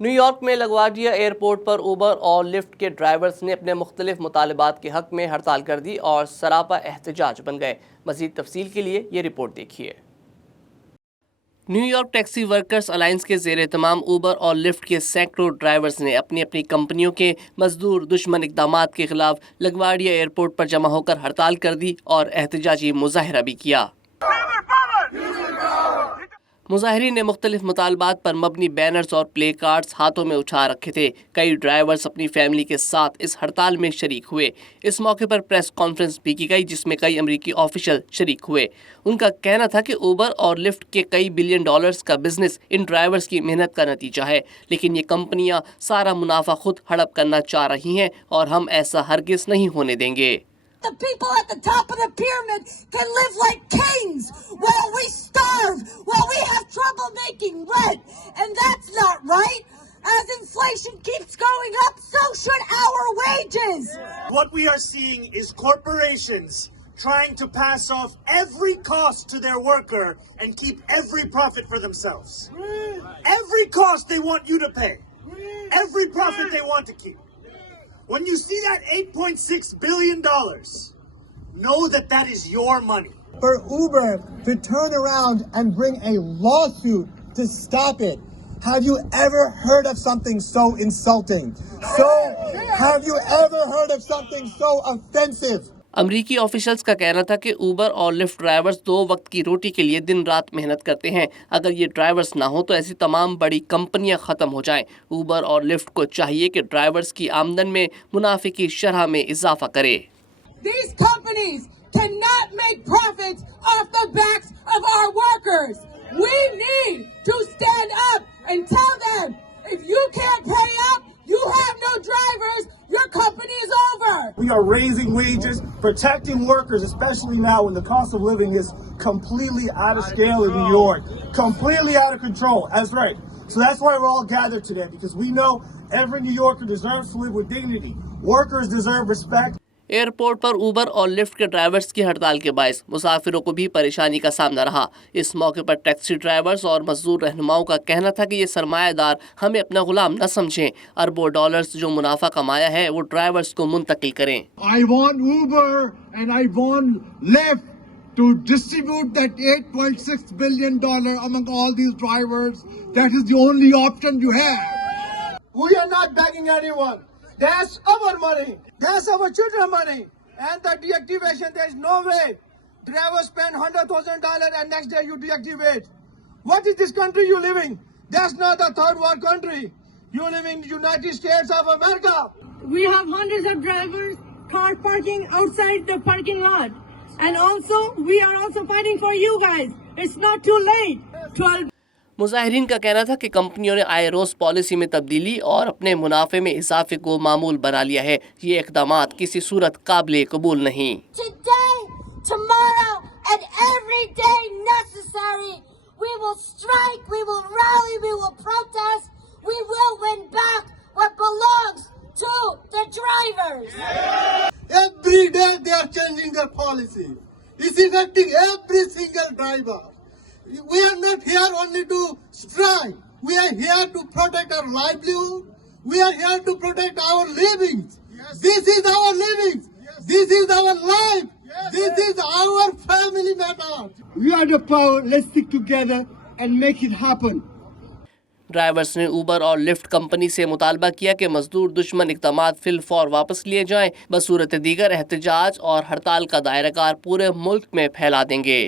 New York میں لگواڈیا airport پر Uber اور لفٹ کے ڈرائیورز نے اپنے مختلف مطالبات کے حق میں ہڑتال کر دی اور سراپا احتجاج بن گئے۔ مزید تفصیل کے لیے یہ رپورٹ دیکھیے۔ نیویارک ٹیکسی ورکرز الائنس کے زیر اہتمام اوبر اور لفٹ کے سینکڑوں ڈرائیورز نے اپنی اپنی کمپنیوں کے مزدور دشمن اقدامات کے خلاف لگواڈیا ایئرپورٹ پر جمع ہو کر ہڑتال کر دی اور احتجاجی مظاہرہ بھی کیا۔ مظاہرین نے مختلف مطالبات پر مبنی بینرز اور پلے کارڈز ہاتھوں میں اٹھا رکھے تھے۔ کئی ڈرائیورز اپنی فیملی کے ساتھ اس ہڑتال میں شریک ہوئے۔ اس موقع پر پریس کانفرنس بھی کی گئی جس میں کئی امریکی آفیشل شریک ہوئے۔ ان کا کہنا تھا کہ اوبر اور لفٹ کے کئی بلین ڈالرز کا بزنس ان ڈرائیورز کی محنت کا نتیجہ ہے، لیکن یہ کمپنیاں سارا منافع خود ہڑپ کرنا چاہ رہی ہیں اور ہم ایسا ہرگز نہیں ہونے دیں گے۔ The people at the top of the pyramid can live like kings while we starve, while we have trouble making rent. And that's not right. As inflation keeps going up, so should our wages. What we are seeing is corporations trying to pass off every cost to their worker and keep every profit for themselves. Every cost they want you to pay. Every profit they want to keep. When you see that $8.6 billion, know that that is your money. For Uber to turn around and bring a lawsuit to stop it, have you ever heard of something so insulting? Have you ever heard of something so offensive? امریکی officials کا کہنا تھا کہ Uber اور lift drivers 2 وقت کی روٹی کے لیے دن رات محنت کرتے ہیں۔ اگر یہ ڈرائیورز نہ ہو تو ایسی تمام بڑی کمپنیاں ختم ہو جائیں۔ اوبر اور لفٹ کو چاہیے کہ ڈرائیورز کی آمدن میں منافع کی شرح میں اضافہ کرے۔ These companies cannot make profits off the backs of our workers. We need to stand up and tell them, if you can't pay up, you have no drivers, your company is over. We are raising wages, protecting workers, especially now when the cost of living is completely out of scale in New York, completely out of control. That's right. So that's why we're all gathered today, because we know every New Yorker deserves to live with dignity. Workers deserve respect. Airport پر Uber اور Lyft کے drivers کی ہڑتال کے باعث مسافروں کو بھی پریشانی کا سامنا رہا۔ اس موقع پر ٹیکسی ڈرائیورز اور مزدور رہنماؤں کا کہنا تھا کہ یہ سرمایہ دار ہمیں اپنا غلام نہ سمجھیں، اربوں ڈالرز جو منافع کمایا ہے وہ ڈرائیورز کو منتقل کریں۔ I want Uber and I want Lyft to distribute that $8.6 billion among all these drivers. That is the only option you have. We are not begging anyone. That's our money. That's our children's money. And the deactivation, there's no way. Drivers spend $100,000 and next day you deactivate. What is this country you live in? That's not a third world country. You live in the United States of America. We have hundreds of drivers, car parking outside the parking lot. And also, we are also fighting for you guys. It's not too late. 12 مظاہرین کا کہنا تھا کہ کمپنیوں نے آئے روز policy میں تبدیلی اور اپنے منافع میں اضافے کو معمول بنا لیا ہے۔ یہ اقدامات کسی صورت قابل قبول نہیں۔ Today, tomorrow, and every day necessary, we will strike, we will rally, we will protest, we will win back what belongs to the drivers. Every day they are changing their policy. It's affecting every single driver. We are not here only to strike. We are here to protect our livelihood. We are here to protect our livings. Yes. This is our livings. Yes. This is our life. Yes. This is our family matter. We are the power. Let's stick together and make it happen. Drivers نے Uber اور lift company سے مطالبہ کیا کہ مزدور دشمن اقدامات فی الفور واپس لیے جائیں، بصورت دیگر احتجاج اور ہڑتال کا دائرہ کار پورے ملک میں پھیلا دیں گے۔